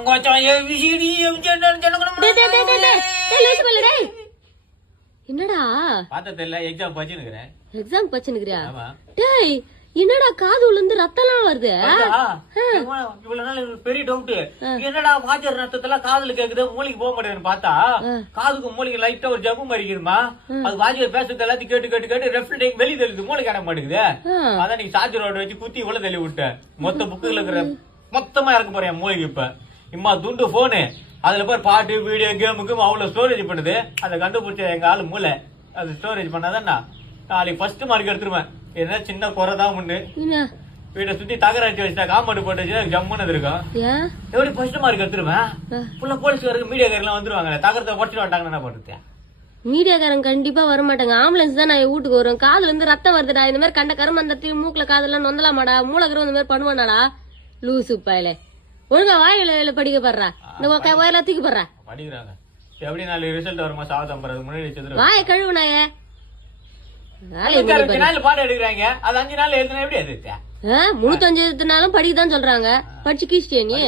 என்னடா பாத்ததில்ல exam படிச்சுக்கிறேன். Exam படிச்சுக்கிறியா? டேய் என்னடா காது உள்ள இருந்து ரத்தம்லாம் வருது? இவ்வளவு நாள் பெரிய டவுட். என்னடா வாத்தியார் ரத்தத்தெல்லாம் காதுல கேக்குது, மூளைக்கு போக மாட்டேன்னு பார்த்தா காதுக்கு மூளைக்கு லைட்டா ஒரு ஜப்பு மறிக்குதுமா. அது வாத்தியார் பேசுறது எல்லாத்தையும் கேட்டு கேட்டு கேட்டு ரெஃப்ரிஜரேட்டர் வெளியே தெளிது, மூளைக்கு அட மாட்டேங்குது. அதான் நீ சார்ஜர் ரோட வச்சு குத்தி இவ்வளவு தள்ளி விட்டேன். மொத்த புக்குல இருக்கிற மொத்தமா இறக்க போறேன் மூளைக்கு. இப்ப இம்மா துண்டு போனு அதுல போய் பாட்டு வீடியோ கேமுக்கு அவ்வளவு ஸ்டோரேஜ் பண்ணுது. அதை கண்டுபிடிச்ச எங்க ஆளு மூளை அது ஸ்டோரேஜ் பண்ணாதான் நாளைக்கு ஃபர்ஸ்ட் மார்க் எடுத்துருவேன். என்ன சின்ன குறைதான் உண்டு. வீட்டை சுத்தி தகராட்சி வச்சுட்டா காம்பவுண்ட் போட்டு வச்சு ஜம்முன்னு இருக்கும். எப்படி ஃபர்ஸ்ட் மார்க் எடுத்துருவேன்? ஃபுல்லா போலீஸ்காரங்க மீடியாக்காரெல்லாம் வந்துருவாங்க. தகரத்தை உடச்சிட்டு வந்துட்டாங்க. என்ன பண்றது? மீடியாக்காரங்க கண்டிப்பா வர மாட்டாங்க. ஆம்புலன்ஸ் தான் நான் வீட்டுக்கு வரும். காதுல இருந்து ரத்தம் வருதுடா. இந்த மாதிரி கண்ட கருமந்தத்தையும் மூக்குல காதெல்லாம் நொந்தலாமாடா? மூலகரம் இந்த மாதிரி பண்ணுவானாடா? லூசு பாயில ஒழுங்கா வாயில படிக்க போடுறா. இந்த வாயெல்லாம் தூக்கி போடுறா. படிக்கிறாங்க. எப்படி நாலு ரிசல்ட் வருமா? சாவதம்பது முன்னாடி வாய கழுவுனாய பாடம் எடுக்கிறாங்க. அது 5 நாள் எழுதுனா எப்படி அது? 305 எழுத்துனாலும் படிக்கதான் சொல்றாங்க. படிச்சு கீச்சிட்டியா நீ?